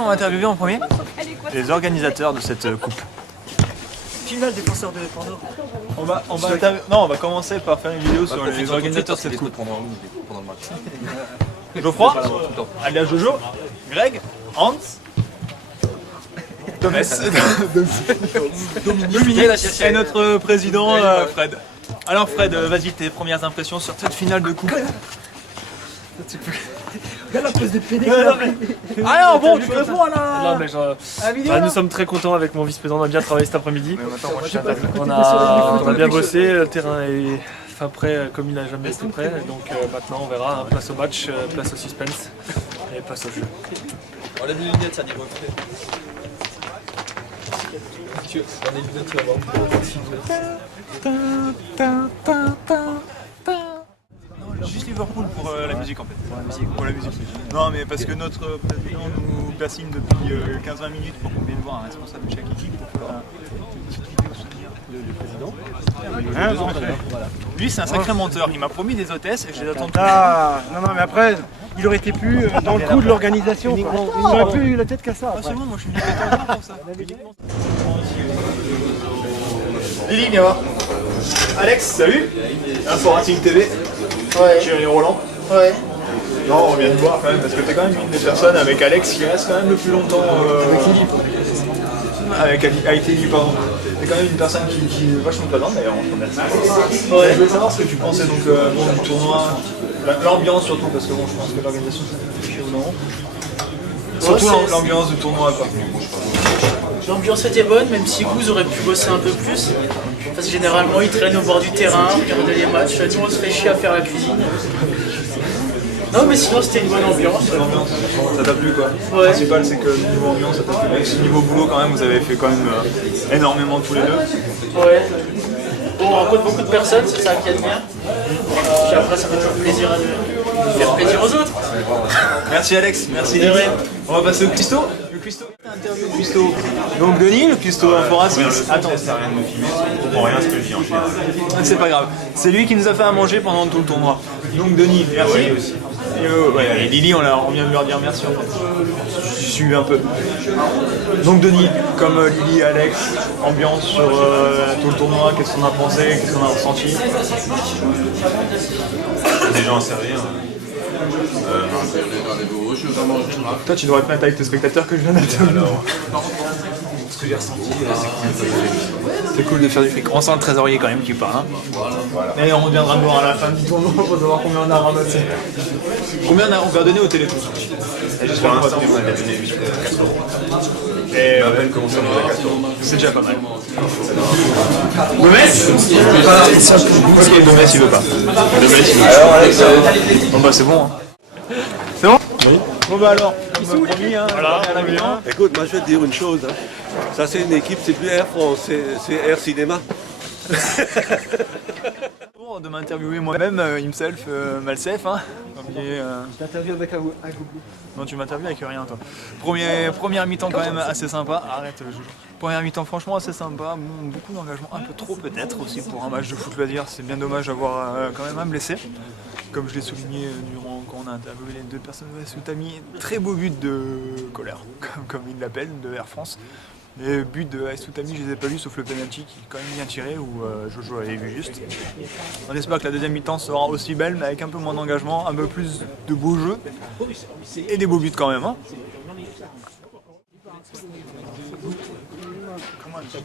on va interviewer en premier? Les organisateurs de cette coupe. Finale défenseur de Pandore. On va commencer par faire une vidéo sur les organisateurs de cette coupe. Pendant le match. Geoffroy, alias Jojo, Greg, Hans, Dominique et notre président Fred. Alors Fred, vas-y, tes premières impressions sur cette finale de coupe. Regarde la pose de PD. Ah non, bon, tu réponds à la... Non, mais nous sommes très contents avec mon vice-président, on a bien travaillé cet après-midi. On a bien bossé, le terrain est prêt comme il n'a jamais été prêt. Donc maintenant on verra, place au match, place au suspense et place au jeu. On lève les lunettes, ça dit reflet. On les lunettes, tu vas voir. Juste Liverpool pour la musique en fait. Pour la musique. Non mais parce que notre président nous persigne depuis 15-20 minutes pour qu'on vienne voir un responsable de chaque équipe pour faire une petite vidéo souvenir du président. Lui c'est un sacré menteur, il m'a promis des hôtesses et je les attends tous. Ah, non, mais après, il aurait été plus dans le coup de l'organisation. Il aurait plus eu la tête qu'à ça. Ah c'est bon, moi je suis venu 14 ans pour ça. Lily, viens voir. Alex, salut. Info Racing TV. Ouais. Thierry Roland. Ouais. Non, on vient de voir quand même, parce que t'es quand même une des personnes avec Alex qui reste quand même le plus longtemps avec Lily, pardon. T'es quand même une personne qui est vachement présente d'ailleurs en fond. Ouais. Je voulais savoir ce que tu pensais donc du tournoi, l'ambiance surtout, parce que bon, je pense que l'organisation c'est compliqué ou non. Surtout l'ambiance du tournoi quoi. L'ambiance était bonne, même si Gouz aurait pu bosser un peu plus. Parce que généralement, il traîne au bord du terrain, regarder les matchs. Nous, on se fait chier à faire la cuisine. Non, mais sinon, c'était une bonne ambiance. L'ambiance, ça t'a plu quoi. Ouais. Le principal, c'est que niveau ambiance, ça t'a plu. Même si niveau boulot, quand même, vous avez fait quand même énormément tous les deux. Ouais. Bon, on rencontre beaucoup de personnes, c'est ça qui est bien. Puis après, ça fait toujours plaisir de faire plaisir aux autres. Merci Alex, merci Lily. On va passer au cuistot. Le cuistot, interview au cuistot. Donc Denis, le cuistot Info Racing. Attends, ça rien de me filmer, je comprends rien ce que je dis en chien. c'est pas grave. C'est lui qui nous a fait à manger pendant tout le tournoi. Donc Denis, merci. Oui, aussi. Et Lily, on vient de leur dire merci en fait. Je suis un peu. Donc Denis, comme Lily et Alex, ambiance sur tout le tournoi, qu'est-ce qu'on a pensé, qu'est-ce qu'on a ressenti? Des gens sérieux. Toi tu devrais te mettre avec tes spectateurs que je viens d'interviewer. Ce que j'ai ressenti, c'est cool de faire du fric. On sent le trésorier quand même qui part. Hein. Et on reviendra voir à la fin du tournoi pour savoir combien on a ramassé. Combien on va donner au Téléthon? Pour l'instant, on a donné 4 euros. Et à peine commencé à 4 euros. c'est déjà pas mal. Gomez? Ok, Gomez il veut pas. Alors Alex, bon bah c'est bon. Hein. C'est bon? Oui. Bon bah alors, comme promis, hein, voilà, à la mi-temps. Écoute, moi je vais te dire une chose. Hein. Ça c'est une équipe, c'est plus Air France, c'est Air Cinéma. De m'interviewer moi-même, himself, Malsef. Hein. T'interviews avec un Google. Non, tu m'interviews avec rien, toi. Première mi-temps quand même assez sympa. Arrête, Jojo. Première mi-temps franchement assez sympa. Beaucoup d'engagement, un peu trop peut-être aussi pour un match de foot loisir. C'est bien dommage d'avoir quand même un blessé. Comme je l'ai souligné quand on a interviewé les deux personnes de Soutami. Très beau but de colère, comme il l'appelle, de Air France. Les buts de Soutami, je les ai pas vus sauf le penalty qui est quand même bien tiré où Jojo avait vu juste. On espère que la deuxième mi-temps sera aussi belle mais avec un peu moins d'engagement, un peu plus de beaux jeux et des beaux buts quand même. Hein. Je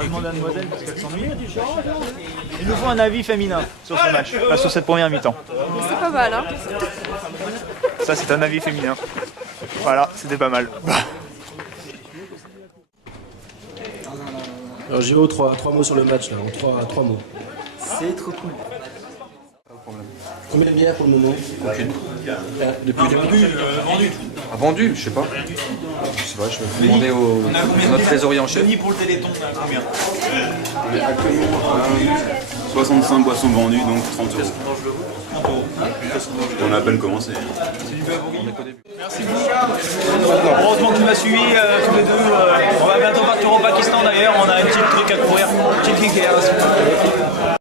vais demander à Mademoiselle parce qu'elle s'ennuie. Il nous faut un avis féminin sur ce match, sur cette première mi-temps. C'est pas mal, hein. Ça c'est un avis féminin. Voilà, c'était pas mal. Alors Géo, trois mots sur le match là, en trois mots. C'est trop cool. Combien de bières pour le moment? Aucune. Depuis le début. Vendu. Ah, vendu, je sais pas. C'est vrai, je vais demander à notre trésorier en chef. Pour le Téléthon, on a combien? Actuellement, 65 boissons vendues, donc 30 euros. On a à peine commencé. Merci beaucoup. Heureusement que tu m'as suivi tous les deux. On va bientôt partir au Pakistan d'ailleurs. On a un petit truc à courir. Petite